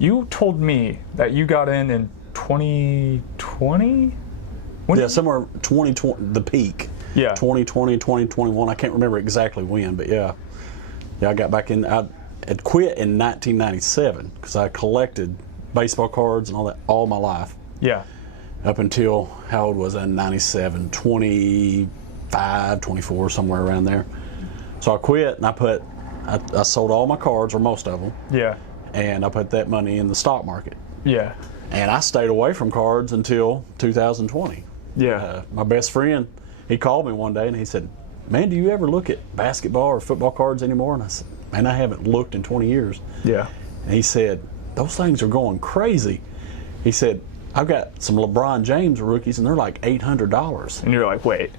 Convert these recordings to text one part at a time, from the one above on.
You told me that you got in 2020? Yeah, somewhere 2020, the peak. Yeah. 2020, 2021. I can't remember exactly when, but yeah. Yeah, I got back in. I had quit in 1997 because I collected baseball cards and all that all my life. Yeah. Up until, how old was I in 97? 25, 24, somewhere around there. So I quit and I sold all my cards, or most of them. Yeah. And I put that money in the stock market. Yeah. And I stayed away from cards until 2020. Yeah. My best friend, he called me one day and he said, "Man, do you ever look at basketball or football cards anymore?" And I said, "Man, I haven't looked in 20 years. Yeah. And he said, "Those things are going crazy." He said, "I've got some LeBron James rookies and they're like $800. And you're like, wait.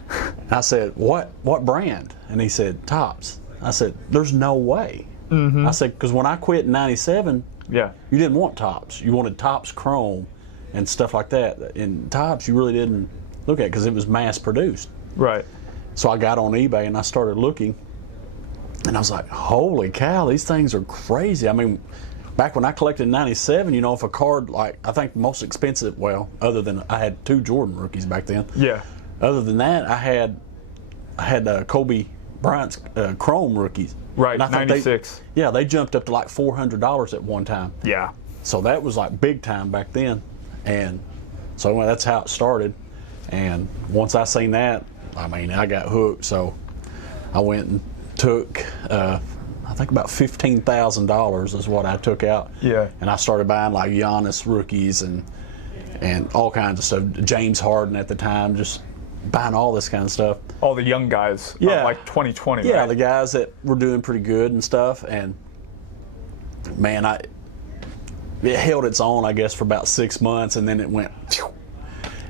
I said, what brand? And he said, Topps. I said, there's no way. Mm-hmm. I said, because when I quit in 97, Yeah. you didn't want Topps. You wanted Topps Chrome and stuff like that. And Topps you really didn't look at because it was mass produced. Right. So I got on eBay and I started looking. And I was like, holy cow, these things are crazy. I mean, back when I collected in 97, you know, if a card, like, I think the most expensive, well, other than I had 2 Jordan rookies back then. Yeah. Other than that, I had Kobe Bryant's Chrome rookies. Right, And I think 96. They jumped up to like $400 at one time. Yeah. So that was like big time back then. And so that's how it started. And once I seen that, I mean, I got hooked. So I went and took, I think about $15,000 is what I took out. Yeah. And I started buying like Giannis rookies and all kinds of stuff. James Harden at the time, just buying all this kind of stuff. All the young guys of like 2020, Yeah, right? the guys that were doing pretty good and stuff. And man, it held its own, I guess, for about 6 months, and then it went,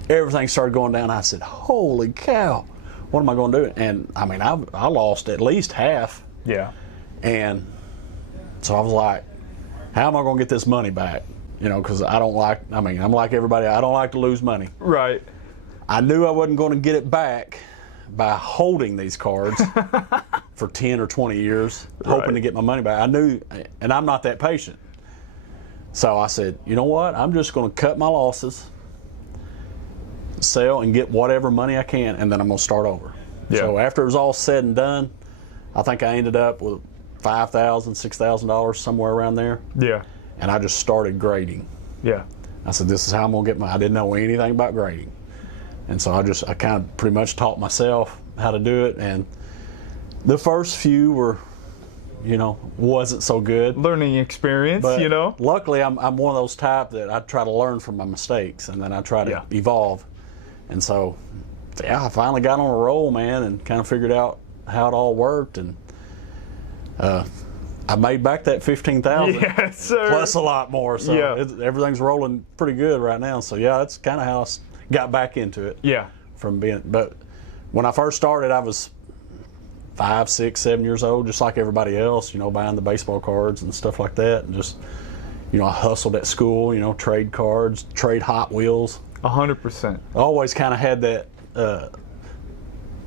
everything started going down. I said, holy cow, what am I going to do? And I mean, I lost at least half. Yeah. And so I was like, how am I going to get this money back? You know, because I'm like everybody, I don't like to lose money. Right. I knew I wasn't going to get it back by holding these cards for 10 or 20 years, hoping to get my money back. I knew, and I'm not that patient. So I said, you know what? I'm just going to cut my losses, sell, and get whatever money I can, and then I'm going to start over. Yeah. So after it was all said and done, I think I ended up with $5,000, $6,000, somewhere around there. Yeah. And I just started grading. Yeah. I said, this is how I'm going to get I didn't know anything about grading. And so I kind of pretty much taught myself how to do it. And the first few were, you know, wasn't so good. Learning experience, But you know? luckily, I'm one of those type that I try to learn from my mistakes, and then I try to evolve. And so, yeah, I finally got on a roll, man, and kind of figured out how it all worked. And I made back that $15,000 Yes, sir. plus a lot more. So Yeah. everything's rolling pretty good right now. So yeah, that's kind of how I got back into it. Yeah. But when I first started, I was 5, 6, 7 years old, just like everybody else, you know, buying the baseball cards and stuff like that. And just, you know, I hustled at school, you know, trade cards, trade Hot Wheels. 100%. I always kind of had that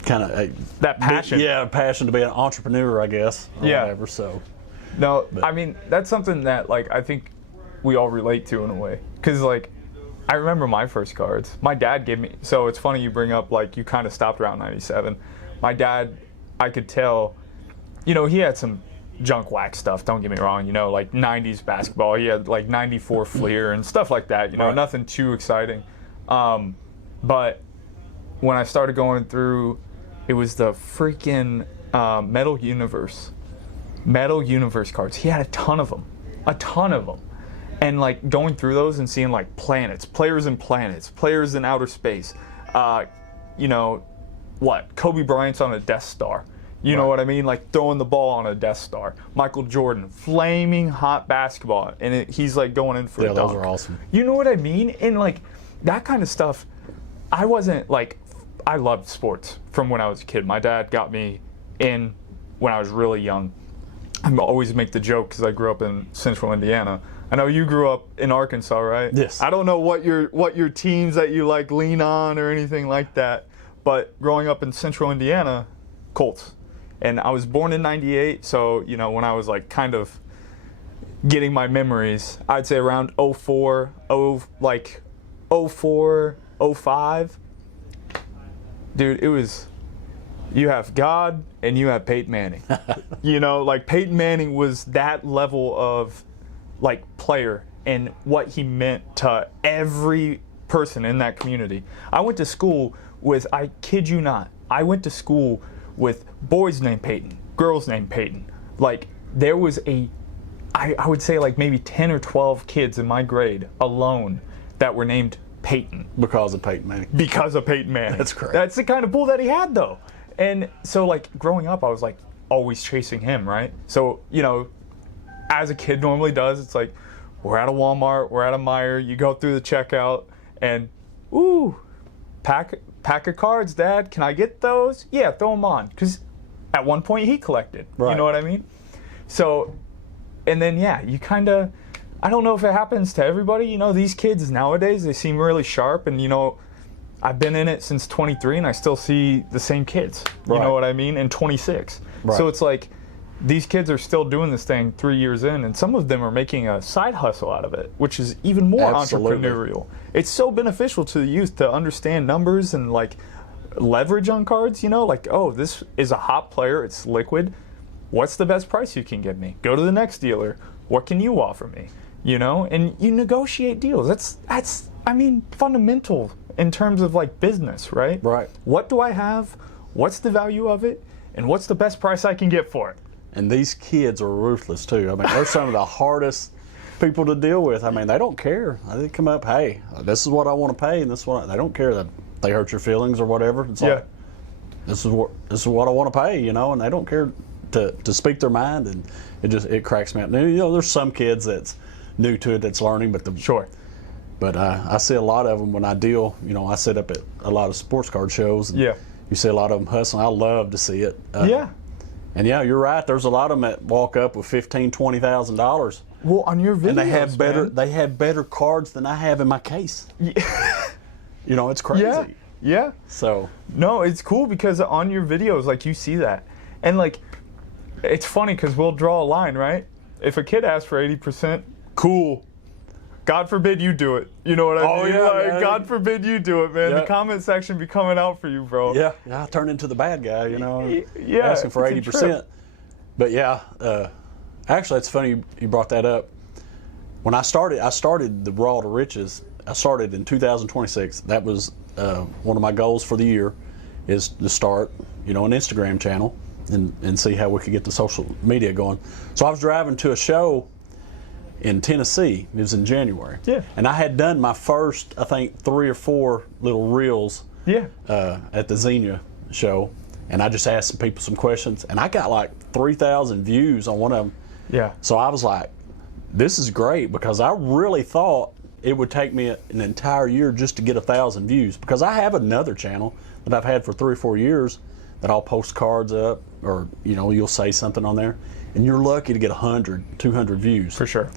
That passion. passion to be an entrepreneur, I guess. Or whatever. So. No, I mean, that's something that, like, I think we all relate to in a way. Because, like, I remember my first cards. My dad gave me, so it's funny you bring up, like, you kind of stopped around 97. My dad, I could tell, you know, he had some junk wax stuff, don't get me wrong, you know, like 90s basketball. He had, like, 94 Fleer and stuff like that, you know, nothing too exciting. But when I started going through, it was the freaking Metal Universe cards. He had a ton of them. And like going through those and seeing like planets, players in outer space. You know, what? Kobe Bryant's on a Death Star. You know what I mean? Like throwing the ball on a Death Star. Michael Jordan, flaming hot basketball. And he's like going in for a dunk. Those are awesome. You know what I mean? And like that kind of stuff, I wasn't like, I loved sports from when I was a kid. My dad got me in when I was really young. I always make the joke because I grew up in Central Indiana. I know you grew up in Arkansas, right? Yes. I don't know what your teams that you like lean on or anything like that, but growing up in Central Indiana, Colts. And I was born in '98, so you know when I was like kind of getting my memories, I'd say around 04, 04, 05. Dude, it was, you have God and you have Peyton Manning. You know, like Peyton Manning was that level of like player and what he meant to every person in that community. I went to school with, I kid you not, I went to school with boys named Peyton, girls named Peyton. Like there was I would say like maybe 10 or 12 kids in my grade alone that were named Peyton. Because of Peyton Manning. Because of Peyton Manning. That's correct. That's the kind of bull that he had though. And so like growing up, I was like always chasing him, right? So, you know, as a kid normally does, it's like, we're at a Walmart, we're at a Meijer, you go through the checkout and, ooh, pack of cards, Dad, can I get those? Yeah, throw them on. Because at one point he collected, right. You know what I mean? So, and then yeah, you kind of, I don't know if it happens to everybody, you know, these kids nowadays, they seem really sharp and, you know, I've been in it since 23 and I still see the same kids, you know what I mean, and 26. Right. So it's like, these kids are still doing this thing 3 years in and some of them are making a side hustle out of it, which is even more entrepreneurial. It's so beneficial to the youth to understand numbers and like leverage on cards, you know, like, oh, this is a hot player, it's liquid. What's the best price you can give me? Go to the next dealer. What can you offer me? You know, and you negotiate deals. That's I mean, fundamental in terms of like business, right? Right. What do I have? What's the value of it? And what's the best price I can get for it? And these kids are ruthless too. I mean, they're some of the hardest people to deal with. I mean, they don't care. They come up, hey, this is what I want to pay, and this is what they don't care that they hurt your feelings or whatever. It's like, this is what I want to pay, you know, and they don't care to speak their mind, and it cracks me up. You know, there's some kids that's new to it that's learning, but But I see a lot of them when I deal. You know, I sit up at a lot of sports card shows. And you see a lot of them hustling. I love to see it. And yeah, you're right. There's a lot of them that walk up with $15,000, $20,000. Well, on your videos, and they have better. Man. They have better cards than I have in my case. You know, it's crazy. Yeah. So no, it's cool because on your videos, like you see that, and like, it's funny because we'll draw a line, right? If a kid asks for 80%, cool. God forbid you do it. You know what I mean? Like, God forbid you do it, man. The comment section be coming out for you, bro. Yeah, I turn into the bad guy, you know, asking for 80%. But yeah, actually, it's funny you brought that up. When I started the Raw2Riches. I started in 2026. That was one of my goals for the year, is to start, you know, an Instagram channel and see how we could get the social media going. So I was driving to a show in Tennessee. It was in January. Yeah. And I had done my first, I think, 3 or 4 little reels. Yeah. At the Xenia show, and I just asked some people some questions, and I got like 3,000 views on one of them. Yeah. So I was like, this is great, because I really thought it would take me an entire year just to get 1,000 views, because I have another channel that I've had for 3 or 4 years that I'll post cards up, or you know, you'll say something on there, and you're lucky to get 100, 200 views. For sure.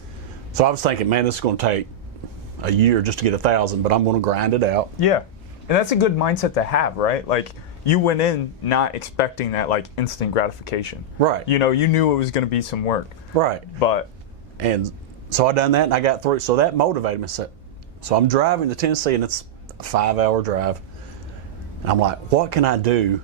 So I was thinking, man, this is going to take a year just to get 1,000, but I'm going to grind it out. Yeah, and that's a good mindset to have, right? Like, you went in not expecting that like instant gratification. Right. You know, you knew it was going to be some work. Right. And so I done that, and I got through. So that motivated me. So I'm driving to Tennessee, and it's a 5-hour drive. And I'm like, what can I do,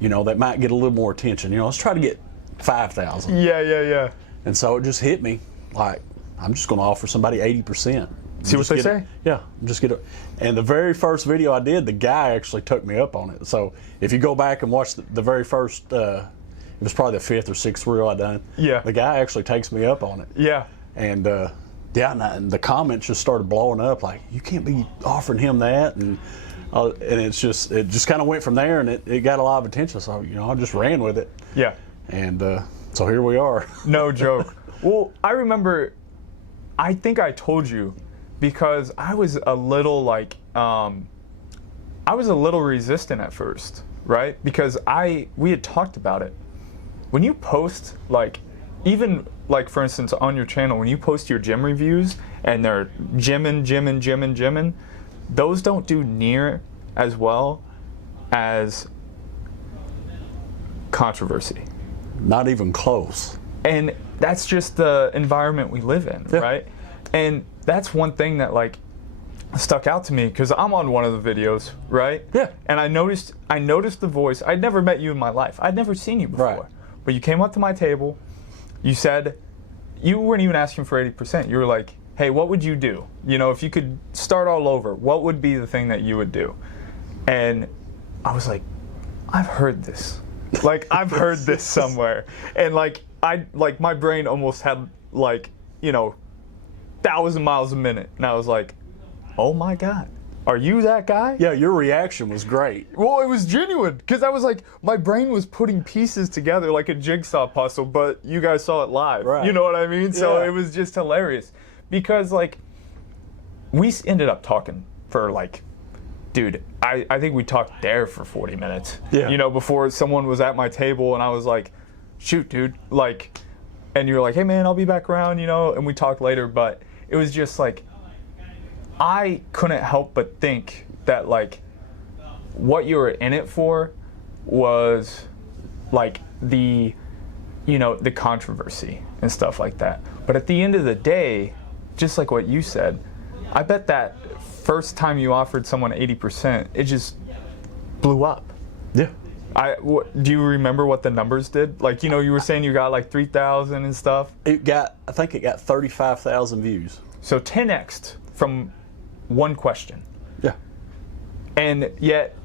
you know, that might get a little more attention? You know, let's try to get 5,000. Yeah. And so it just hit me, like, I'm just going to offer somebody 80%. See what they say? Yeah, just get it. And the very first video I did, the guy actually took me up on it. So if you go back and watch the very first, it was probably the 5th or 6th reel I done. Yeah. The guy actually takes me up on it. Yeah. And and the comments just started blowing up, like, you can't be offering him that, and it just kind of went from there, and it got a lot of attention. So you know, I just ran with it. Yeah. And so here we are. No joke. Well, I remember, I think I told you, because I was a little like, resistant at first, right? Because we had talked about it. When you post, like, even like for instance on your channel, when you post your gym reviews and they're gymming, those don't do near as well as controversy. Not even close. And that's just the environment we live in, right? And that's one thing that like stuck out to me because I'm on one of the videos, right? Yeah. And I noticed the voice. I'd never met you in my life. I'd never seen you before. Right. But you came up to my table. You said, you weren't even asking for 80%. You were like, hey, what would you do? You know, if you could start all over, what would be the thing that you would do? And I was like, I've heard this. Like, I've heard this somewhere. And like, my brain almost had like, you know, 1,000 miles a minute. And I was like, oh my God, are you that guy? Yeah, your reaction was great. Well, it was genuine because I was like, my brain was putting pieces together like a jigsaw puzzle, but you guys saw it live. Right. You know what I mean? So Yeah. it was just hilarious because like we ended up talking for like, dude, I think we talked there for 40 minutes. Yeah. You know, before someone was at my table and I was like, shoot, dude, like, and you were like, hey man, I'll be back around, you know, and we talked later, but it was just like, I couldn't help but think that like what you were in it for was like the, you know, the controversy and stuff like that. But at the end of the day, just like what you said, I bet that first time you offered someone 80%, it just blew up. Yeah. Do you remember what the numbers did? Like, you know, you were saying you got like 3,000 and stuff. I think it got 35,000 views. So 10x'd from one question. Yeah. And yet,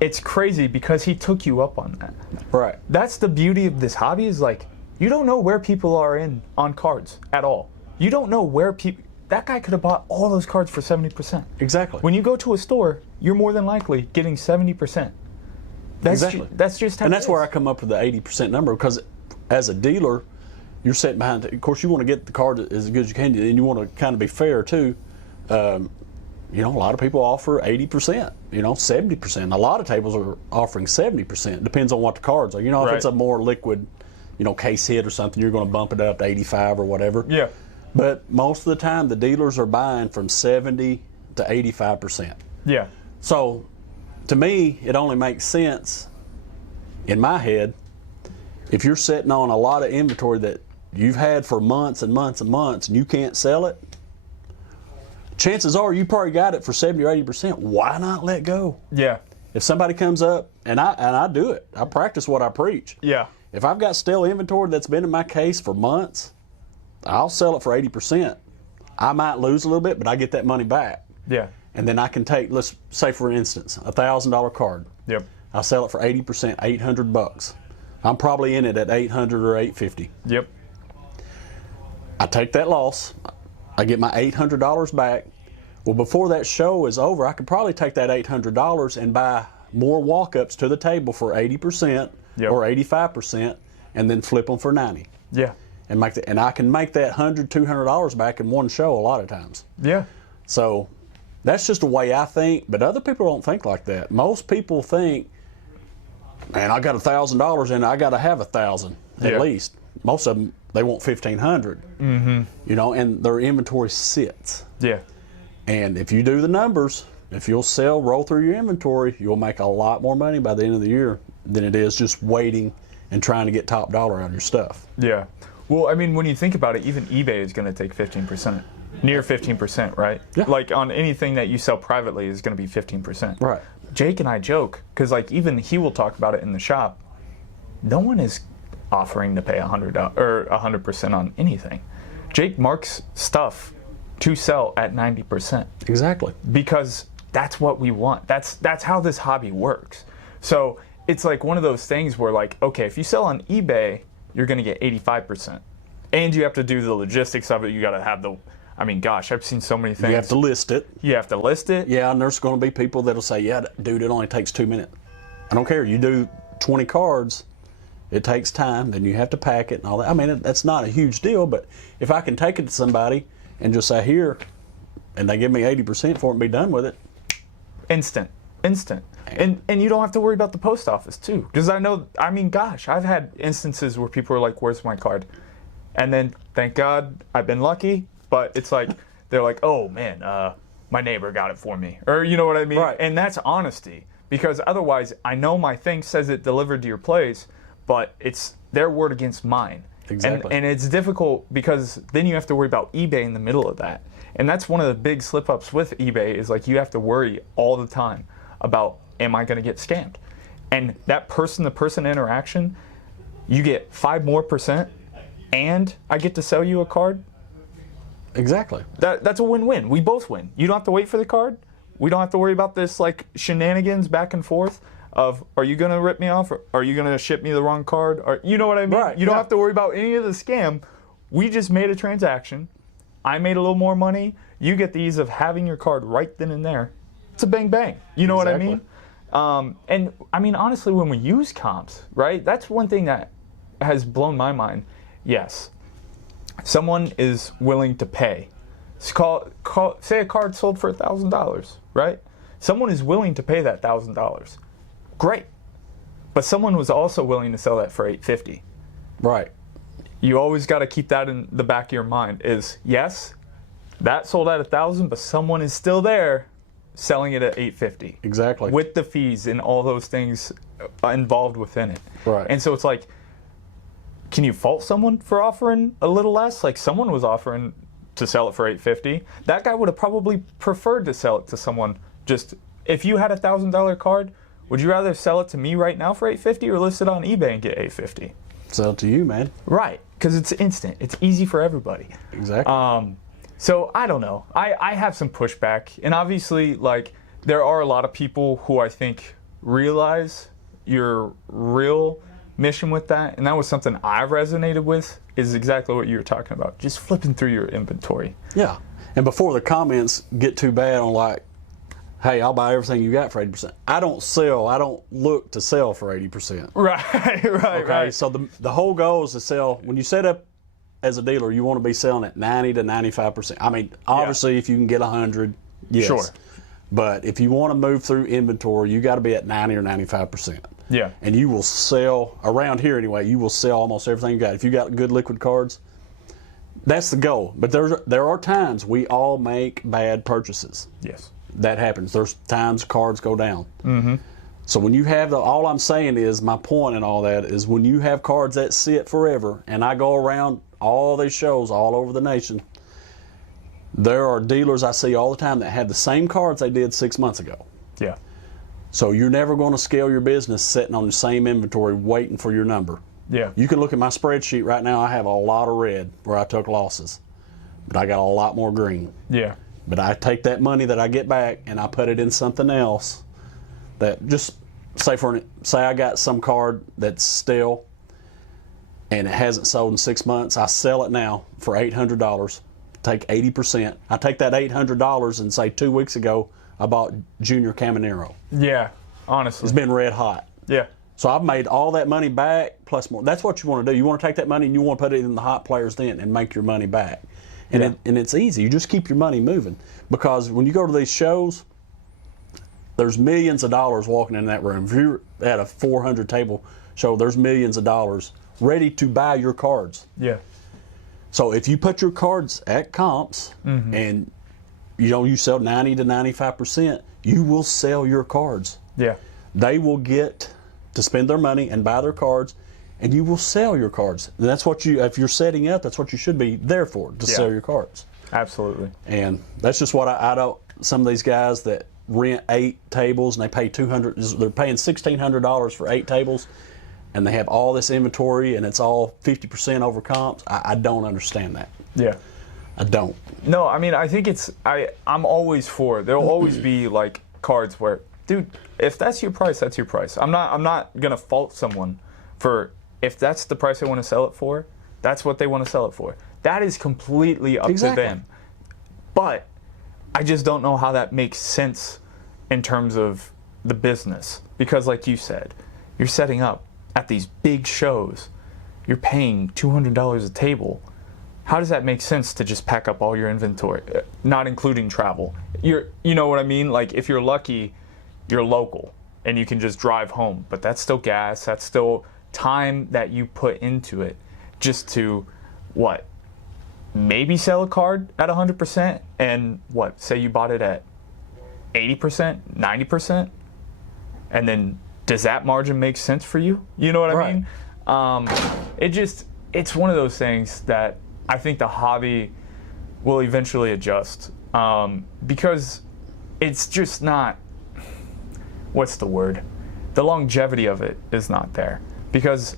it's crazy because he took you up on that. Right. That's the beauty of this hobby is like, you don't know where people are on cards at all. You don't know where people, that guy could have bought all those cards for 70%. Exactly. When you go to a store, you're more than likely getting 70%. Exactly. That's just how And it that's is. where I come up with the 80% number because as a dealer, you're sitting behind, of course you want to get the card as good as you can, and you want to kind of be fair too. You know, a lot of people offer 80%, you know, 70%. A lot of tables are offering 70%. Depends on what the cards are. You know, if it's a more liquid, you know, case hit or something, you're going to bump it up to 85 or whatever. Yeah. But most of the time, the dealers are buying from 70 to 85%. Yeah. So, to me, it only makes sense in my head if you're sitting on a lot of inventory that you've had for months and months and months and you can't sell it, chances are you probably got it for 70 or 80%. Why not let go? Yeah. If somebody comes up, and I do it, I practice what I preach. Yeah. If I've got stale inventory that's been in my case for months, I'll sell it for 80%. I might lose a little bit, but I get that money back. Yeah. And then I can take, let's say for instance, a $1,000 card. Yep. I'll sell it for 80%, $800. I'm probably in it at 800 or 850. Yep. I take that loss. I get my $800 back. Well, before that show is over, I could probably take that $800 and buy more walk-ups to the table for 80% or 85%, and then flip them for 90. Yeah. And I can make that $100, $200 back in one show a lot of times. Yeah. So that's just the way I think, but other people don't think like that. Most people think, man, I got $1,000 and I got to have 1,000 at least. Most of them, they want 1,500. Mm-hmm. You know, and their inventory sits. Yeah. And if you do the numbers, if you'll roll through your inventory, you'll make a lot more money by the end of the year than it is just waiting and trying to get top dollar on your stuff. Yeah. Well, I mean, when you think about it, even eBay is going to take 15%. Near 15%, right? Yeah. Like on anything that you sell privately is going to be 15%. Right. Jake and I joke, because like even he will talk about it in the shop. No one is offering to pay $100 or 100% on anything. Jake marks stuff to sell at 90%. Exactly. Because that's what we want. That's how this hobby works. So it's like one of those things where like, okay, if you sell on eBay, you're going to get 85%. And you have to do the logistics of it. You got to have the, I mean, gosh, I've seen so many things. You have to list it. You have to list it. Yeah, and there's going to be people that'll say, yeah, dude, it only takes 2 minutes. I don't care. You do 20 cards, it takes time, then you have to pack it and all that. I mean, that's not a huge deal, but if I can take it to somebody and just say, here, and they give me 80% for it and be done with it. Instant. And you don't have to worry about the post office too. Because I mean, gosh, I've had instances where people are like, where's my card? And then, thank God, I've been lucky, but it's like, they're like, oh man, my neighbor got it for me. Or you know what I mean? Right. And that's honesty. Because otherwise, I know my thing says it delivered to your place, but it's their word against mine. Exactly. And it's difficult because then you have to worry about eBay in the middle of that. And that's one of the big slip-ups with eBay is like you have to worry all the time about, am I going to get scammed? And that person-to-person interaction, you get 5% more, and I get to sell you a card. Exactly. That's a win-win. We both win. You don't have to wait for the card. We don't have to worry about this like shenanigans back and forth of, are you going to rip me off? Or are you going to ship me the wrong card? Or, you know what I mean? Right, You don't yeah. have to worry about any of the scam. We just made a transaction. I made a little more money. You get the ease of having your card right then and there. It's a bang bang. You know what I mean? And I mean, honestly, when we use comps, right? That's one thing that has blown my mind. Yes, someone is willing to pay. Say a card sold for $1,000, right? Someone is willing to pay that $1,000. Great. But someone was also willing to sell that for $850. Right. You always got to keep that in the back of your mind is, yes, that sold at $1,000, but someone is still there selling it at $850. Exactly. With the fees and all those things involved within it. Right. And so it's like, can you fault someone for offering a little less? Like someone was offering to sell it for $850. That guy would have probably preferred to sell it to someone. Just if you had a $1,000 card, would you rather sell it to me right now for $850 or list it on eBay and get $850? Sell it to you, man. Right, because it's instant. It's easy for everybody. Exactly. So I don't know. I have some pushback, and obviously, like there are a lot of people who I think realize your real mission with that, and that was something I resonated with. Is exactly what you were talking about. Just flipping through your inventory. Yeah. And before the comments get too bad on like, hey, I'll buy everything you got for 80%. I don't look to sell for 80%. Right, right, Okay, right. so the whole goal is to sell. When you set up as a dealer, you want to be selling at 90 to 95%. I mean, obviously, if you can get 100, yes. Sure. But if you want to move through inventory, you got to be at 90 or 95%. Yeah. And you will sell, around here anyway, you will sell almost everything you got. If you got good liquid cards, that's the goal. But there are times we all make bad purchases. Yes. That happens. There's times cards go down. Mm-hmm. So when you have all I'm saying is, my point in all that is when you have cards that sit forever, and I go around all these shows all over the nation, there are dealers I see all the time that have the same cards they did 6 months ago. Yeah. So you're never going to scale your business sitting on the same inventory waiting for your number. Yeah. You can look at my spreadsheet right now. I have a lot of red where I took losses, but I got a lot more green. Yeah. But I take that money that I get back and I put it in something else that just say I got some card that's stale and it hasn't sold in 6 months. I sell it now for $800. Take 80%. I take that $800 and say 2 weeks ago I bought Junior Caminero. Yeah. Honestly. It's been red hot. Yeah. So I've made all that money back plus more. That's what you want to do. You want to take that money and you want to put it in the hot players then and make your money back. And and it's easy. You just keep your money moving. Because when you go to these shows, there's millions of dollars walking in that room. If you're at a 400 table show, there's millions of dollars ready to buy your cards. Yeah. So if you put your cards at comps and you sell 90 to 95%, you will sell your cards. Yeah. They will get to spend their money and buy their cards, and you will sell your cards. And that's what if you're setting up, that's what you should be there for, to sell your cards. Absolutely. And that's just what I don't, some of these guys that rent 8 tables and they pay they're paying $1,600 for 8 tables, and they have all this inventory and it's all 50% over comps. I don't understand that. Yeah. I don't. No, I mean, I think I'm always for it. There'll always be like cards where, dude, if that's your price, that's your price. I'm not gonna fault someone for, if that's the price they want to sell it for, that's what they want to sell it for. That is completely up to them. But I just don't know how that makes sense in terms of the business. Because like you said, you're setting up at these big shows, you're paying $200 a table. How does that make sense to just pack up all your inventory, not including travel? You know what I mean? Like if you're lucky, you're local and you can just drive home, but that's still gas, that's still time that you put into it just to maybe sell a card at 100% and say you bought it at 80%, 90%, and then does that margin make sense for you? You know what I mean? it's one of those things that I think the hobby will eventually adjust, because it's just not, what's the word? The longevity of it is not there, because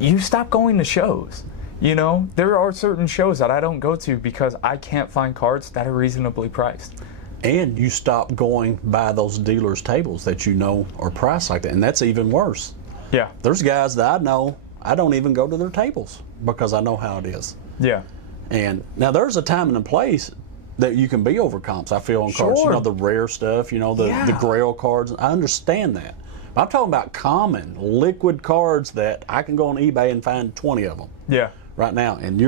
you stop going to shows. You know, there are certain shows that I don't go to because I can't find cards that are reasonably priced. And you stop going by those dealers' tables that you know are priced like that, and that's even worse. Yeah. There's guys that I know, I don't even go to their tables because I know how it is. Yeah. And now there's a time and a place that you can be over comps, I feel, on cards. You know, the rare stuff, you know, the Grail cards. I understand that. But I'm talking about common, liquid cards that I can go on eBay and find 20 of them. Yeah. Right now. And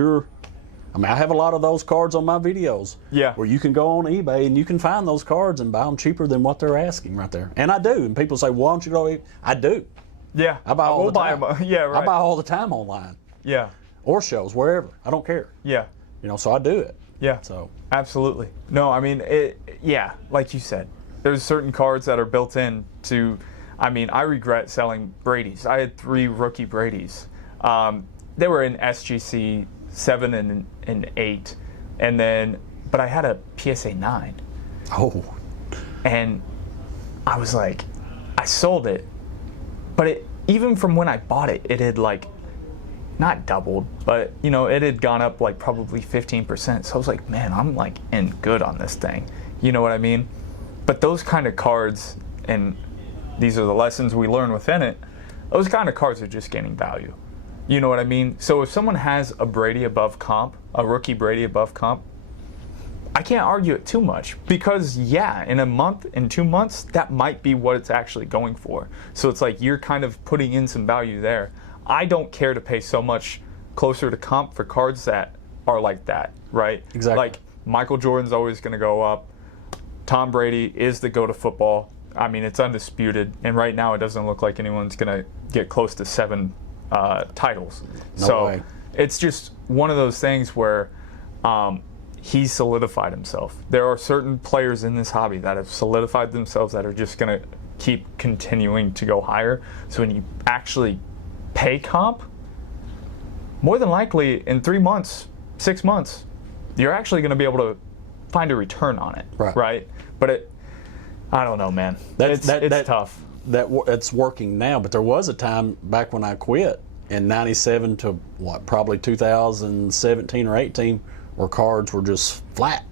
I have a lot of those cards on my videos. Yeah. Where you can go on eBay and you can find those cards and buy them cheaper than what they're asking right there. And I do. And people say, why don't you go? I do. Yeah. I buy all the time. Yeah, right. I buy all the time online. Yeah. Or shows, wherever. I don't care. Yeah. You know, so I do it. Yeah. So absolutely. No, I mean, like you said, there's certain cards that are built in to, I mean, I regret selling Brady's. I had 3 rookie Brady's. They were in SGC 7 and 8, and then, but I had a PSA 9. Oh. And I was like, I sold it, but even from when I bought it, it had like, not doubled, but you know, it had gone up like probably 15%. So I was like, man, I'm like in good on this thing. You know what I mean? But those kind of cards, and these are the lessons we learn within it, those kind of cards are just gaining value. You know what I mean? So if someone has a Brady above comp, a rookie Brady above comp, I can't argue it too much, because yeah, in a month, in 2 months, that might be what it's actually going for. So it's like you're kind of putting in some value there. I don't care to pay so much closer to comp for cards that are like that, right? Exactly. Like Michael Jordan's always going to go up. Tom Brady is the GOAT of football. I mean, it's undisputed. And right now, it doesn't look like anyone's going to get close to 7 titles. No way. It's just one of those things where he's solidified himself. There are certain players in this hobby that have solidified themselves that are just going to keep continuing to go higher. So when you actually pay comp, more than likely in 3 months, 6 months, you're actually going to be able to find a return on it, right? But I don't know, man. It's tough. It's working now, but there was a time back when I quit in 97 to probably 2017 or 18 where cards were just flat.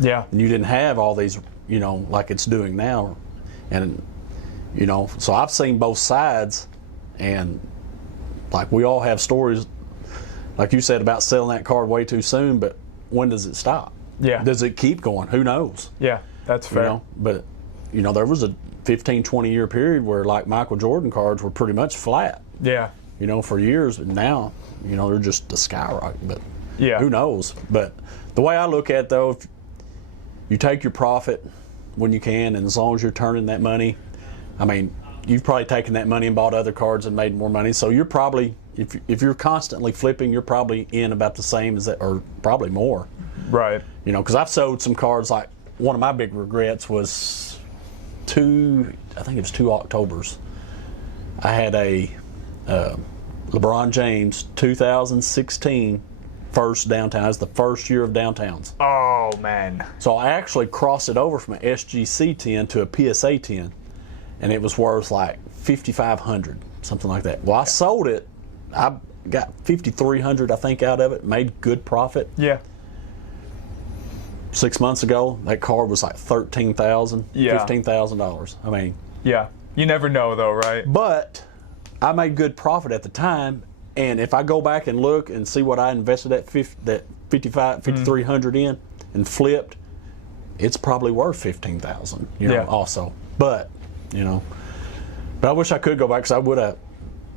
Yeah. And you didn't have all these, you know, like it's doing now. And, you know, so I've seen both sides, and like we all have stories, like you said, about selling that card way too soon, but when does it stop? Yeah. Does it keep going? Who knows? Yeah, that's fair. You know? But, you know, there was a 15, 20-year period where like Michael Jordan cards were pretty much flat. Yeah. You know, for years. And now, you know, they're just a skyrocket. But yeah, who knows? But the way I look at it, though, if you take your profit when you can, and as long as you're turning that money, I mean, you've probably taken that money and bought other cards and made more money. So you're probably, if you're constantly flipping, you're probably in about the same as that, or probably more. Right. You know, because I've sold some cards. Like one of my big regrets was I think it was 2 Octobers. I had a LeBron James 2016 first downtown. It was the first year of downtowns. Oh, man. So I actually crossed it over from an SGC 10 to a PSA 10, and it was worth like $5,500, something like that. Well, I sold it. I got $5,300, I think, out of it. Made good profit. Yeah. 6 months ago, that card was like $13,000, $15,000. I mean, yeah, you never know though, right? But I made good profit at the time, and if I go back and look and see what I invested that $5,300 in and flipped, it's probably worth $15,000. You know, also. But you know, but I wish I could go back because I would have.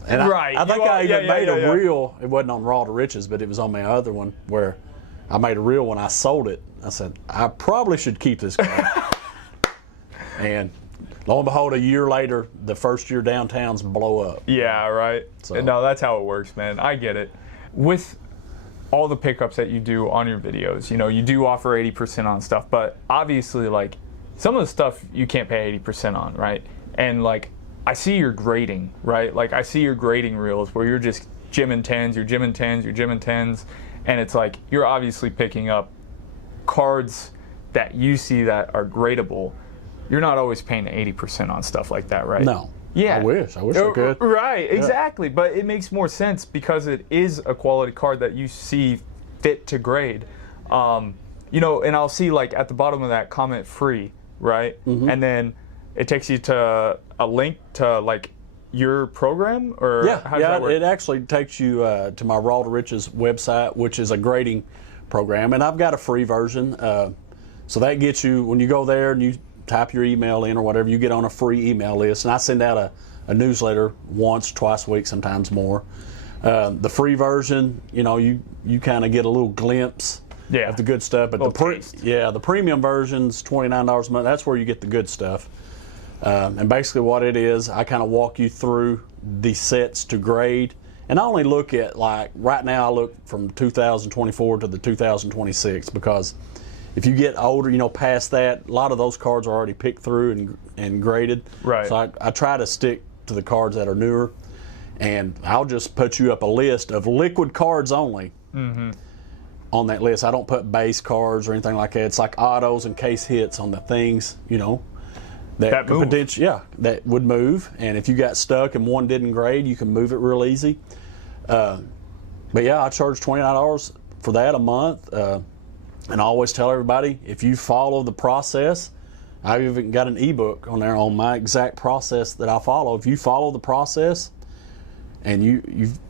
And I think I even made a reel. It wasn't on Raw2Riches, but it was on my other one where I made a reel when I sold it. I said, I probably should keep this card. And lo and behold, a year later, the first year downtowns blow up. Yeah, right. So. No, that's how it works, man. I get it. With all the pickups that you do on your videos, you know, you do offer 80% on stuff, but obviously, like, some of the stuff you can't pay 80% on, right? And, like, I see your grading, right? Like, I see your grading reels where you're just gym and tens, your gym and tens, your gym and tens, and it's like you're obviously picking up cards that you see that are gradable. You're not always paying 80% on stuff like that, right? No. Yeah. I wish I could. Right, exactly. But it makes more sense because it is a quality card that you see fit to grade. You know, and I'll see like at the bottom of that comment free, right? And then it takes you to a link to like your program, or how does that work? It actually takes you to my Raw2Riches website, which is a grading program, and I've got a free version. So that gets you, when you go there and you type your email in or whatever, you get on a free email list, and I send out a newsletter once, twice a week, sometimes more. The free version, you know, you kind of get a little glimpse of the good stuff, but the premium version's $29 a month. That's where you get the good stuff. And basically what it is, I kind of walk you through the sets to grade. And I only look at, like, right now I look from 2024 to the 2026, because if you get older, you know, past that, a lot of those cards are already picked through and graded. Right. So I try to stick to the cards that are newer. And I'll just put you up a list of liquid cards only on that list. I don't put base cards or anything like that. It's like autos and case hits on the things, you know, that could that would move. And if you got stuck and one didn't grade, you can move it real easy. But yeah, I charge $29 for that a month. And I always tell everybody, if you follow the process, I've even got an ebook on there on my exact process that I follow. If you follow the process and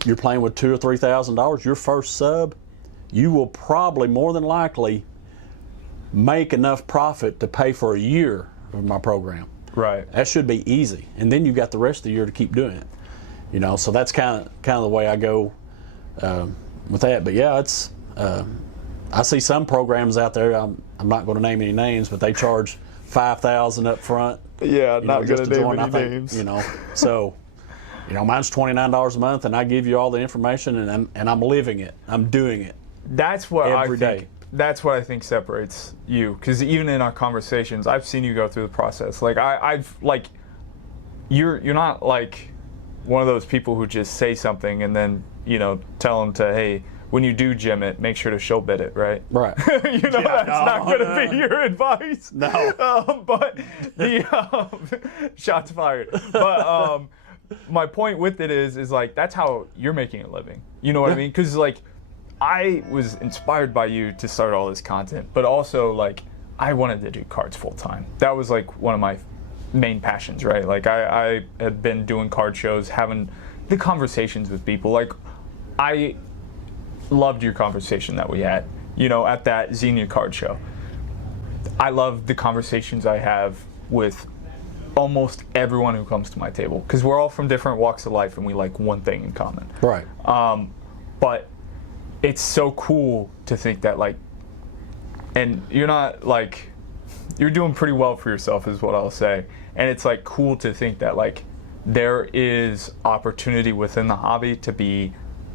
you're playing with $2,000 or $3,000, your first sub, you will probably more than likely make enough profit to pay for a year of my program. Right. That should be easy, and then you've got the rest of the year to keep doing it. You know, so that's kind of the way I go with that. But yeah, it's I see some programs out there. I'm not going to name any names, but they charge $5,000 up front. Yeah, not going to name any names. You know, so you know, mine's $29 a month, and I give you all the information, and I'm living it. I'm doing it. That's what every day. That's what I think separates you, because even in our conversations, I've seen you go through the process. Like I've like, you're not like one of those people who just say something and then, you know, tell them to, hey, when you do gym it, make sure to show bid it, right? Right. You know, that's not going to be your advice. No. But the shots fired. But my point with it is like that's how you're making a living. You know what I mean? Because like I was inspired by you to start all this content, but also like I wanted to do cards full time. That was like one of my main passions, right? Like I had been doing card shows, having the conversations with people. Like I loved your conversation that we had, you know, at that Xenia card show. I love the conversations I have with almost everyone who comes to my table, because we're all from different walks of life and we like one thing in common. Right. But it's so cool to think that like, and you're not like, you're doing pretty well for yourself is what I'll say. And it's like cool to think that like there is opportunity within the hobby to be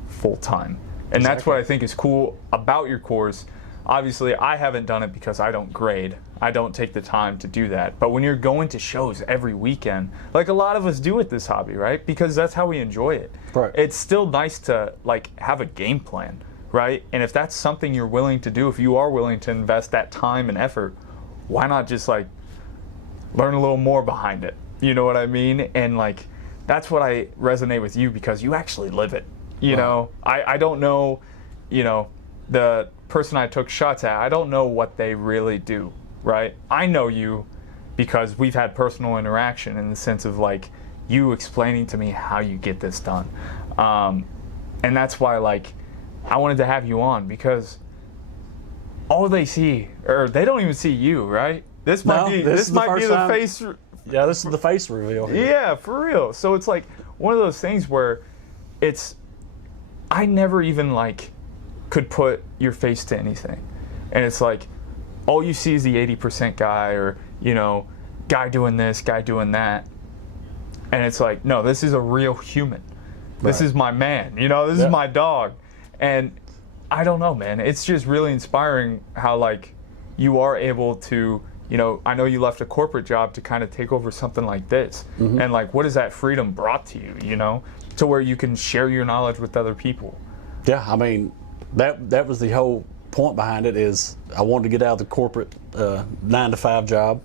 full time. And that's what I think is cool about your course. Obviously, I haven't done it because I don't grade. I don't take the time to do that. But when you're going to shows every weekend, like a lot of us do with this hobby, right? Because that's how we enjoy it. Right. It's still nice to like have a game plan, right? And if that's something you're willing to do, if you are willing to invest that time and effort, why not just like learn a little more behind it? You know what I mean? And like that's what I resonate with you, because you actually live it. You know, I don't know, you know, the person I took shots at, I don't know what they really do, right? I know you because we've had personal interaction in the sense of like you explaining to me how you get this done. And that's why like I wanted to have you on, because all they see, or they don't even see you, right? This might be the face. Yeah, this is the face reveal here. Yeah, for real. So it's like one of those things where it's, I never even like could put your face to anything. And it's like all you see is the 80% guy, or, you know, guy doing this, guy doing that. And it's like, no, this is a real human. This is my man, you know, this is my dog. And I don't know, man, it's just really inspiring how like you are able to you know, I know you left a corporate job to kind of take over something like this. And like, what has that freedom brought to you, you know, to where you can share your knowledge with other people? Yeah, I mean, that was the whole point behind it. Is I wanted to get out of the corporate 9-to-5 job,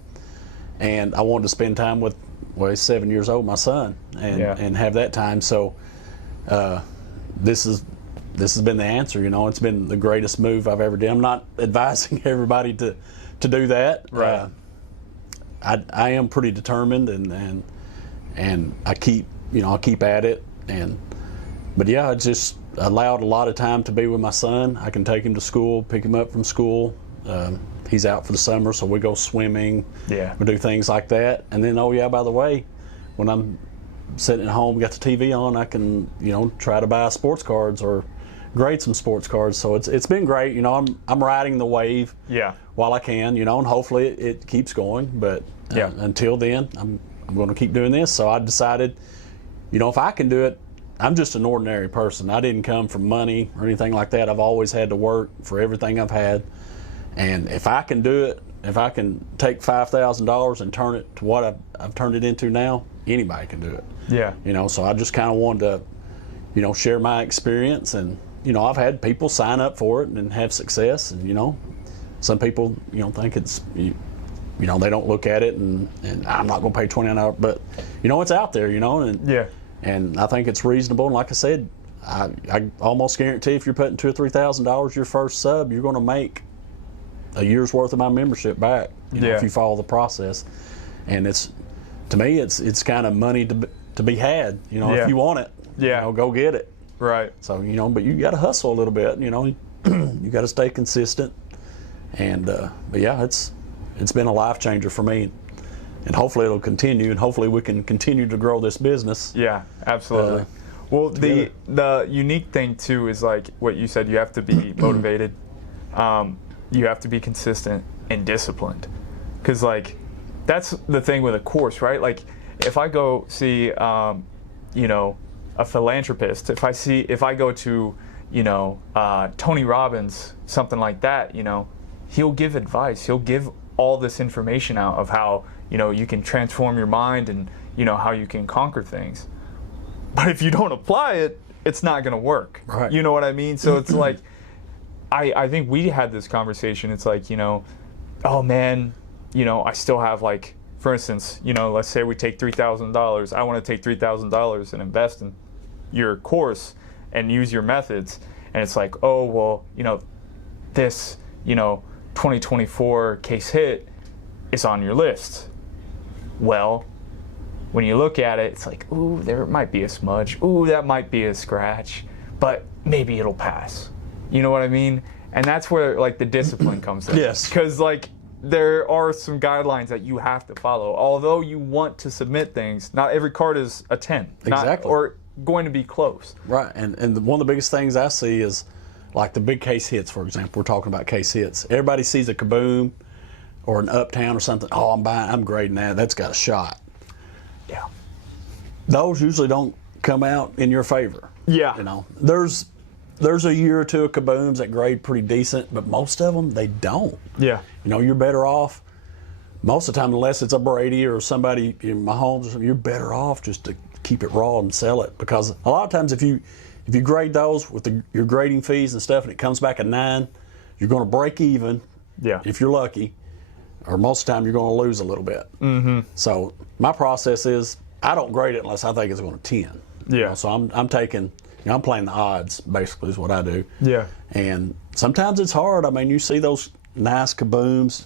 and I wanted to spend time with, well, he's 7 years old, my son, and have that time. So this has been the answer. You know, it's been the greatest move I've ever done. I'm not advising everybody to do that. Right. I am pretty determined, and I keep at it. But yeah, it just allowed a lot of time to be with my son. I can take him to school, pick him up from school. He's out for the summer, so we go swimming. Yeah. We do things like that. And then, oh yeah, by the way, when I'm sitting at home, got the TV on, I can, you know, try to buy sports cards or grade some sports cards. So it's been great. You know, I'm riding the wave. Yeah. While I can, you know, and hopefully it keeps going. But until then, I'm going to keep doing this. So I decided, you know, if I can do it, I'm just an ordinary person. I didn't come from money or anything like that. I've always had to work for everything I've had. And if I can do it, if I can take $5,000 and turn it to what I've turned it into now, anybody can do it. Yeah. You know, so I just kind of wanted to, you know, share my experience. And, you know, I've had people sign up for it and have success. And, you know, some people, you know, think it's, you know, they don't look at it and I'm not going to pay $20, but, you know, it's out there, you know. And I think it's reasonable. And like I said, I almost guarantee if you're putting $2,000 or $3,000 your first sub, you're going to make a year's worth of my membership back, you know, if you follow the process. And it's, to me, it's kind of money to be had, you know, if you want it, you know, go get it. Right. So, you know, but you got to hustle a little bit, you know, you got to stay consistent. And, but yeah, it's been a life changer for me. And hopefully it'll continue, and hopefully we can continue to grow this business. Yeah, absolutely. Well, the unique thing too is like what you said. You have to be motivated. You have to be consistent and disciplined, because like that's the thing with a course, right? Like if I go see, you know, a philanthropist, if I go to, you know, Tony Robbins, something like that, you know, he'll give advice. He'll give all this information out of how, you know, you can transform your mind and, you know, how you can conquer things. But if you don't apply it, it's not going to work. Right. You know what I mean? So it's like, I think we had this conversation. It's like, you know, oh man, you know, I still have like, for instance, you know, let's say we take $3,000. I want to take $3,000 and invest in your course and use your methods. And it's like, oh, well, you know, this, you know, 2024 case hit is on your list. Well, when you look at it, it's like, ooh, there might be a smudge. Ooh, that might be a scratch, but maybe it'll pass. You know what I mean? And that's where like the discipline comes in. Yes. Because like there are some guidelines that you have to follow. Although you want to submit things, not every card is a 10. Exactly. Or going to be close. Right. And one of the biggest things I see is like the big case hits, for example. We're talking about case hits. Everybody sees a Kaboom or an Uptown or something. Oh, I'm grading that. That's got a shot. Yeah. Those usually don't come out in your favor. Yeah. You know, there's a year or two of Kabooms that grade pretty decent, but most of them, they don't. Yeah. You know, you're better off, most of the time, unless it's a Brady or somebody in Mahomes or something, you're better off just to keep it raw and sell it. Because a lot of times if you grade those with your grading fees and stuff and it comes back a 9, you're going to break even if you're lucky. Or most of the time you're going to lose a little bit. Mm-hmm. So my process is I don't grade it unless I think it's going to 10. Yeah. You know, so I'm taking, you know, I'm playing the odds basically is what I do. Yeah. And sometimes it's hard. I mean, you see those nice Kabooms,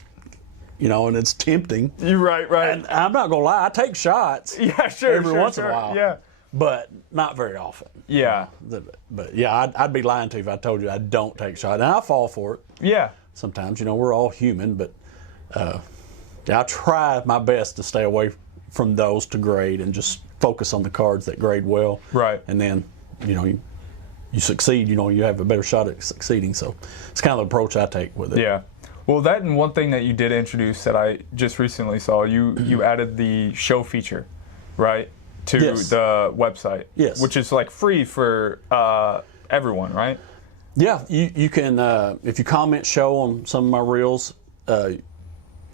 you know, and it's tempting. You're right. And I'm not going to lie, I take shots. Yeah, sure. Every once in a while. Yeah. But not very often. Yeah. But yeah, I'd be lying to you if I told you I don't take shots. And I fall for it. Yeah. Sometimes, you know, we're all human, but I try my best to stay away from those to grade and just focus on the cards that grade well. Right. And then, you know, you succeed, you know, you have a better shot at succeeding. So it's kind of the approach I take with it. Yeah. Well, that and one thing that you did introduce that I just recently saw, you added the show feature, right, to the website. Yes. Which is like free for everyone, right? Yeah. You can, if you comment show on some of my reels,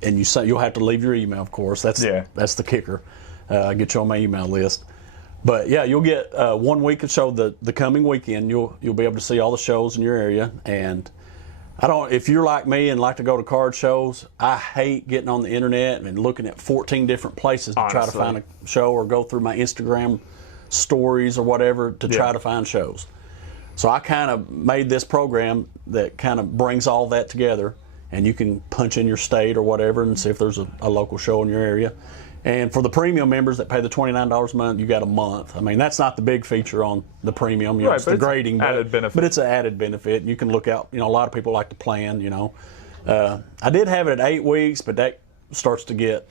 and you'll have to leave your email, of course. That's the kicker. Get you on my email list. But yeah, you'll get 1 week of show the coming weekend. You'll be able to see all the shows in your area. And if you're like me and like to go to card shows, I hate getting on the internet and looking at 14 different places to try to find a show, or go through my Instagram stories or whatever to try to find shows. So I kind of made this program that kind of brings all that together, and you can punch in your state or whatever and see if there's a local show in your area. And for the premium members that pay the $29 a month, you got a month. I mean, that's not the big feature on the premium. It's the grading, added benefit. But it's an added benefit. You can look out. A lot of people like to plan. I did have it at 8 weeks, but that starts to get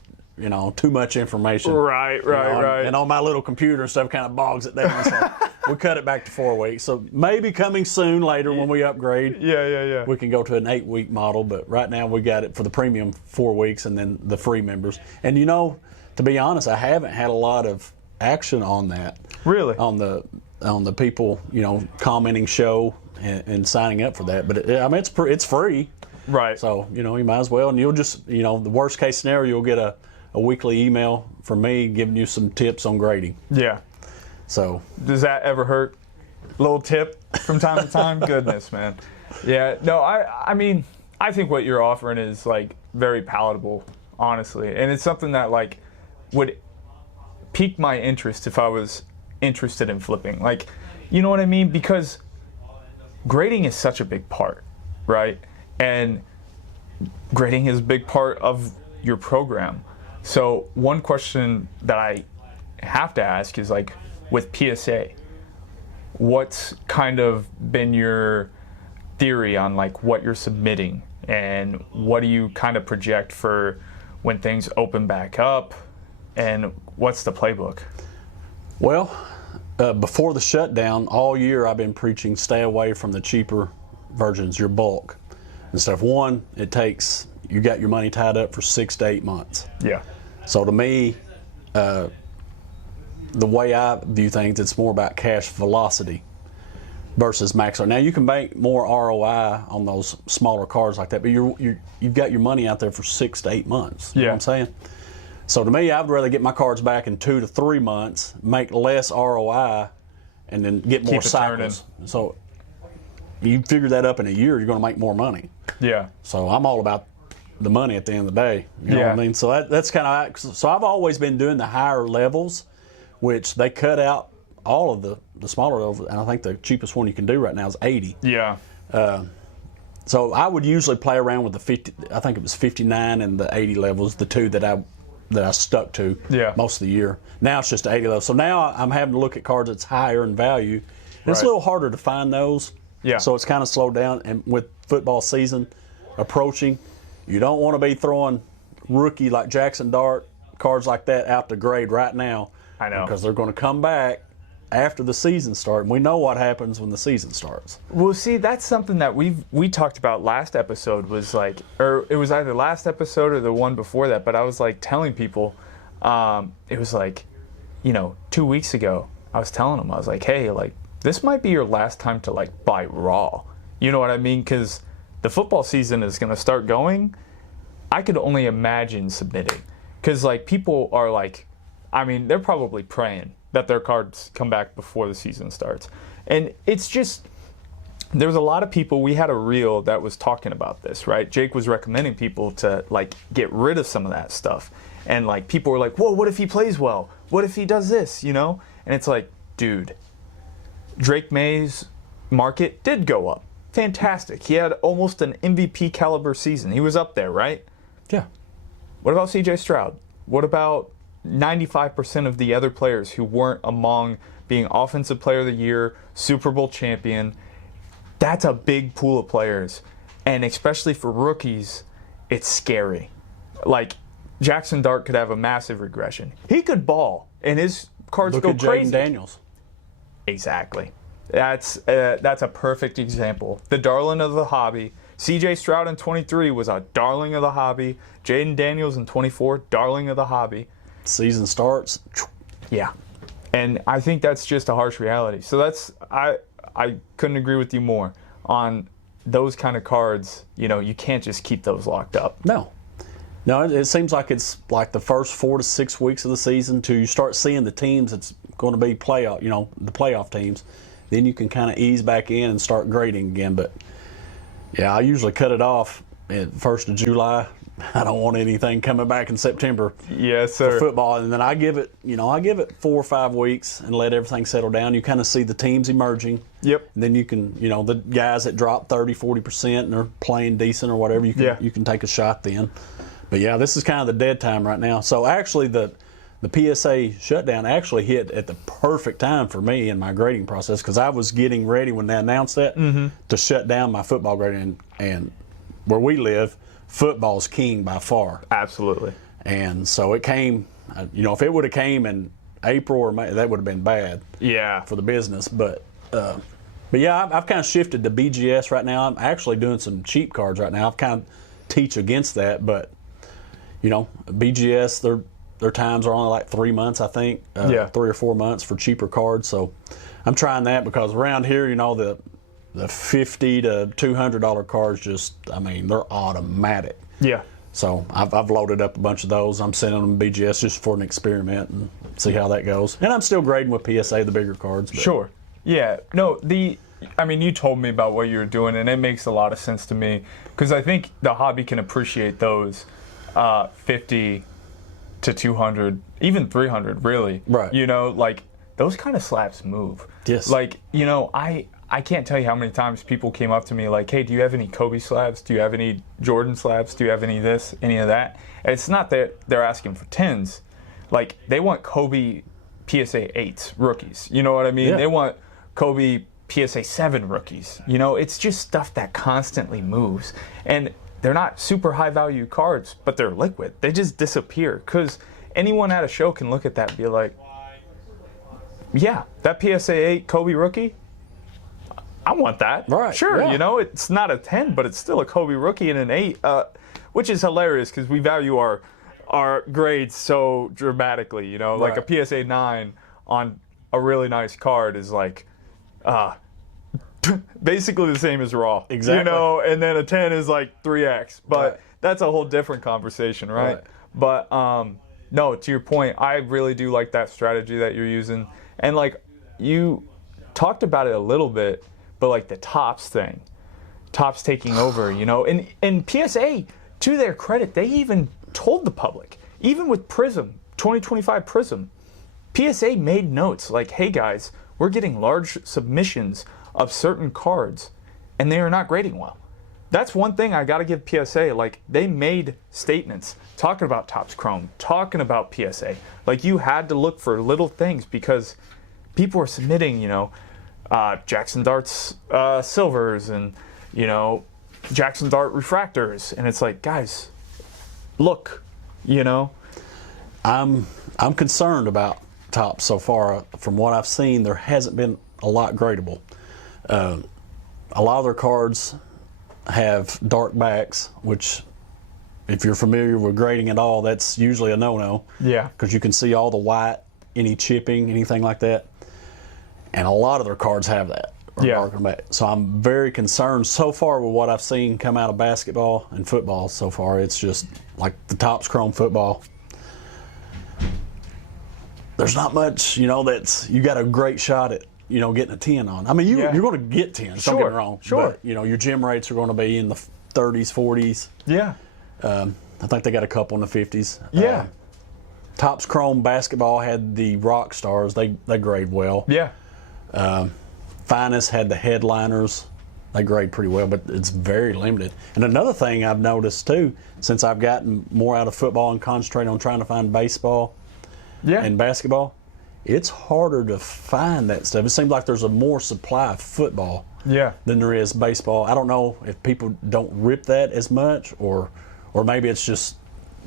too much information. Right. And on my little computer and stuff kind of bogs it down. So we cut it back to 4 weeks. So maybe coming soon later when we upgrade. Yeah. We can go to an 8-week model, but right now we got it for the premium 4 weeks and then the free members. And to be honest, I haven't had a lot of action on that. Really? On the people, commenting show and signing up for that. But it's free. Right. So, you might as well. And you'll just, the worst case scenario, you'll get a weekly email from me giving you some tips on grading. Yeah. So. Does that ever hurt? Little tip from time to time? Goodness, man. Yeah. No, I mean, I think what you're offering is very palatable, honestly. And it's something that would pique my interest if I was interested in flipping. You know what I mean? Because grading is such a big part, right? And grading is a big part of your program. So one question that I have to ask is with PSA, what's kind of been your theory on what you're submitting, and what do you kind of project for when things open back up? And what's the playbook? Well, before the shutdown, all year I've been preaching stay away from the cheaper versions, your bulk and stuff. One, you got your money tied up for 6 to 8 months. Yeah. So to me, the way I view things, it's more about cash velocity versus max. Now you can make more ROI on those smaller cards like that, but you've got your money out there for 6 to 8 months. You know what I'm saying? So to me, I'd rather get my cards back in 2 to 3 months, make less ROI, and then get more cycles. So you figure that up in a year, you're going to make more money. Yeah. So I'm all about the money at the end of the day. You know what I mean? So that's kind of. So I've always been doing the higher levels, which they cut out all of the smaller levels, and I think the cheapest one you can do right now is 80. Yeah. So I would usually play around with the 50. I think it was 59 and the 80 levels, the two that I stuck to most of the year. Now it's just 80 levels. So now I'm having to look at cards that's higher in value. It's a little harder to find those. Yeah. So it's kind of slowed down. And with football season approaching, you don't want to be throwing rookie like Jackson Dart cards like that out to grade right now. I know. Because they're going to come back after the season starts. And we know what happens when the season starts. Well, see, that's something that we talked about last episode, was or it was either last episode or the one before that, but I was telling people, it was 2 weeks ago, I was telling them, I was hey, this might be your last time to buy raw. You know what I mean? Because the football season is going to start going. I could only imagine submitting. Because people are they're probably praying that their cards come back before the season starts. And it's just, there's a lot of people, we had a reel that was talking about this, right? Jake was recommending people to get rid of some of that stuff. And people were whoa, what if he plays well? What if he does this, And it's dude, Drake May's market did go up. Fantastic. He had almost an MVP caliber season. He was up there, right? Yeah. What about CJ Stroud? What about 95% of the other players who weren't among being Offensive Player of the Year, Super Bowl champion? That's a big pool of players. And especially for rookies, it's scary. Jackson Dart could have a massive regression. He could ball, and his cards go crazy. Look at Jaden Daniels. Exactly. That's a perfect example. The darling of the hobby. C.J. Stroud in 23 was a darling of the hobby. Jaden Daniels in 24, darling of the hobby. Season starts. Yeah. And I think that's just a harsh reality. So I couldn't agree with you more on those kind of cards. You can't just keep those locked up. No. No, it seems like it's like the first 4 to 6 weeks of the season till you start seeing the teams that's going to be playoff, the playoff teams. Then you can kind of ease back in and start grading again. But yeah, I usually cut it off at 1st of July. I don't want anything coming back in September. Yes, For sir. football, and then I give it 4 or 5 weeks and let everything settle down. You kind of see the teams emerging. Yep. And then you can, the guys that drop 30-40% and are playing decent or whatever, you can take a shot then. But yeah, this is kind of the dead time right now. So actually, the PSA shutdown actually hit at the perfect time for me in my grading process, because I was getting ready when they announced that to shut down my football grading. And where we live, football's king by far. Absolutely. And so it came, if it would have came in April or May, that would have been bad. Yeah. For the business. But yeah, I've kind of shifted to BGS right now. I'm actually doing some cheap cards right now. I've kind of teach against that, but BGS, their times are only like 3 months, I think. 3 or 4 months for cheaper cards. So I'm trying that, because around here, the $50 to $200 cards they're automatic. Yeah. So I've loaded up a bunch of those. I'm sending them to BGS just for an experiment and see how that goes. And I'm still grading with PSA, the bigger cards. But. Sure. Yeah. No, you told me about what you were doing, and it makes a lot of sense to me, because I think the hobby can appreciate those 50 to 200, even 300, really. Right. Those kind of slabs move. Yes. I can't tell you how many times people came up to me like, hey, do you have any Kobe slabs? Do you have any Jordan slabs? Do you have any of this, any of that? And it's not that they're asking for 10s. Like, they want Kobe PSA 8s rookies. You know what I mean? Yeah. They want Kobe PSA 7 rookies. It's just stuff that constantly moves. And they're not super high value cards, but they're liquid. They just disappear, because anyone at a show can look at that and be like, yeah, that PSA 8 Kobe rookie, I want that. Right. Sure, yeah. It's not a 10, but it's still a Kobe rookie and an 8, which is hilarious, because we value our grades so dramatically, Like Right. a PSA 9 on a really nice card is like, basically the same as Raw. Exactly. And then a 10 is like 3x. But Right. that's a whole different conversation, right? Right. But no, to your point, I really do like that strategy that you're using. And you talked about it a little bit, but the Topps thing. Topps taking over, And PSA, to their credit, they even told the public, even with Prism, 2025 Prism, PSA made notes like, hey guys, we're getting large submissions of certain cards, and they are not grading well. That's one thing I got to give PSA. They made statements talking about Topps Chrome, talking about PSA. You had to look for little things, because people were submitting, Jackson Dart's silvers and, Jackson Dart refractors. And it's like, guys, look, I'm concerned about Topps so far. From what I've seen, there hasn't been a lot gradable. A lot of their cards have dark backs, which, if you're familiar with grading at all, that's usually a no-no. Yeah. Because you can see all the white, any chipping, anything like that. And a lot of their cards have that. Yeah. Dark back. So I'm very concerned so far with what I've seen come out of basketball and football so far. It's just like the Topps Chrome football. There's not much, that's, you got a great shot at, getting a 10 on. I mean, you're going to get 10, don't get me wrong. Sure. But, your gym rates are going to be in the 30s, 40s. Yeah. I think they got a couple in the 50s. Yeah. Topps Chrome basketball had the rock stars. They grade well. Yeah. Finest had the headliners. They grade pretty well, but it's very limited. And another thing I've noticed too, since I've gotten more out of football and concentrated on trying to find baseball and basketball, it's harder to find that stuff. It seems like there's a more supply of football than there is baseball. I don't know if people don't rip that as much, or maybe it's just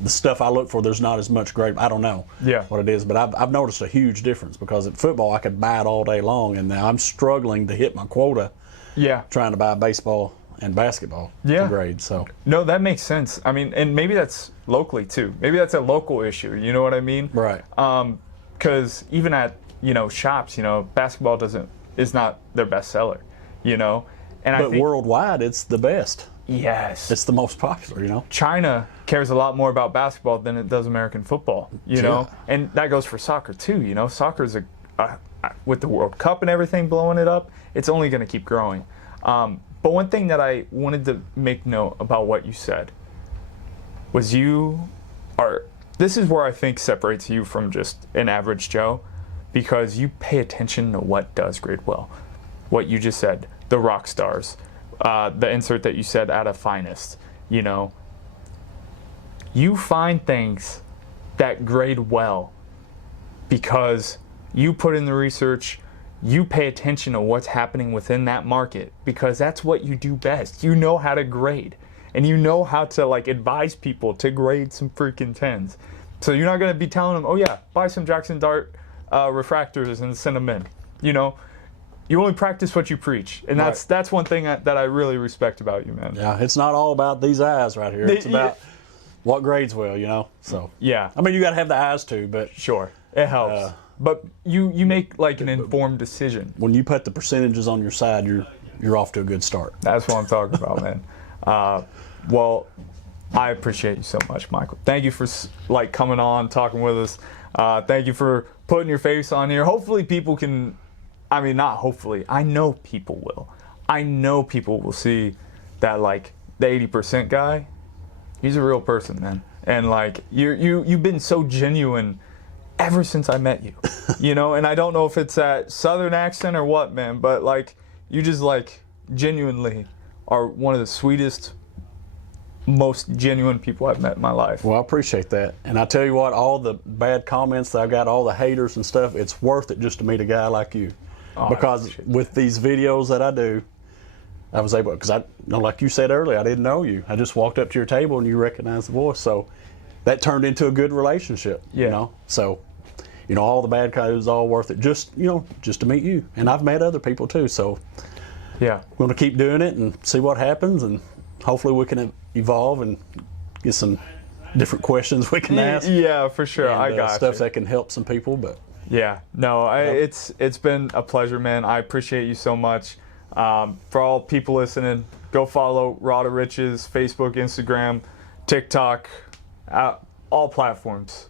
the stuff I look for, there's not as much grade. I don't know what it is, but I've noticed a huge difference, because at football I could buy it all day long, and now I'm struggling to hit my quota trying to buy baseball and basketball to grade. So no, that makes sense. I mean, and maybe that's locally too. Maybe that's a local issue. You know what I mean? Right. Because even at shops, basketball is not their best seller. And but worldwide, it's the best. Yes. It's the most popular, you know. China cares a lot more about basketball than it does American football, you know? And that goes for soccer too, you know? Soccer's with the World Cup and everything blowing it up, it's only going to keep growing. But one thing that I wanted to make note about what you said was this is where I think separates you from just an average Joe, because you pay attention to what does grade well. What you just said, the rock stars, the insert that you said out of Finest, you know. You find things that grade well because you put in the research, you pay attention to what's happening within that market, because that's what you do best. You know how to grade, and you know how to like advise people to grade some freaking 10s. So you're not going to be telling them, oh yeah, buy some Jackson Dart refractors and send them in. You know, you only practice what you preach, and that's one thing that I really respect about you, man. Yeah, it's not all about these eyes right here. It's about what grades well, you know. So yeah, I mean, you got to have the eyes too, but sure, it helps. But you make like an informed decision. When you put the percentages on your side, you're off to a good start. That's what I'm talking about, man. Well, I appreciate you so much, Michael. Thank you for like coming on, talking with us. Thank you for putting your face on here. Hopefully people can, I mean, not hopefully, I know people will. I know people will see that like the 80% guy, he's a real person, man. And like you've been so genuine ever since I met you, you know, and I don't know if it's that Southern accent or what, man, but like you just like genuinely are one of the sweetest, most genuine people I've met in my life. Well, I appreciate that. And I tell you what, all the bad comments that I got, all the haters and stuff, it's worth it just to meet a guy like you. Because with these videos that I do, I was able, because like you said earlier, I didn't know you. I just walked up to your table and you recognized the voice. So that turned into a good relationship, you know. So, you know, all the bad guys was all worth it just, you know, just to meet you. And I've met other people too. So yeah, we're going to keep doing it and see what happens, and hopefully we can evolve and get some different questions we can ask. Yeah, for sure. And, I got stuff that can help some people. But yeah, no, it's been a pleasure, man. I appreciate you so much. For all people listening, go follow Raw2Riches, Facebook, Instagram, TikTok, all platforms.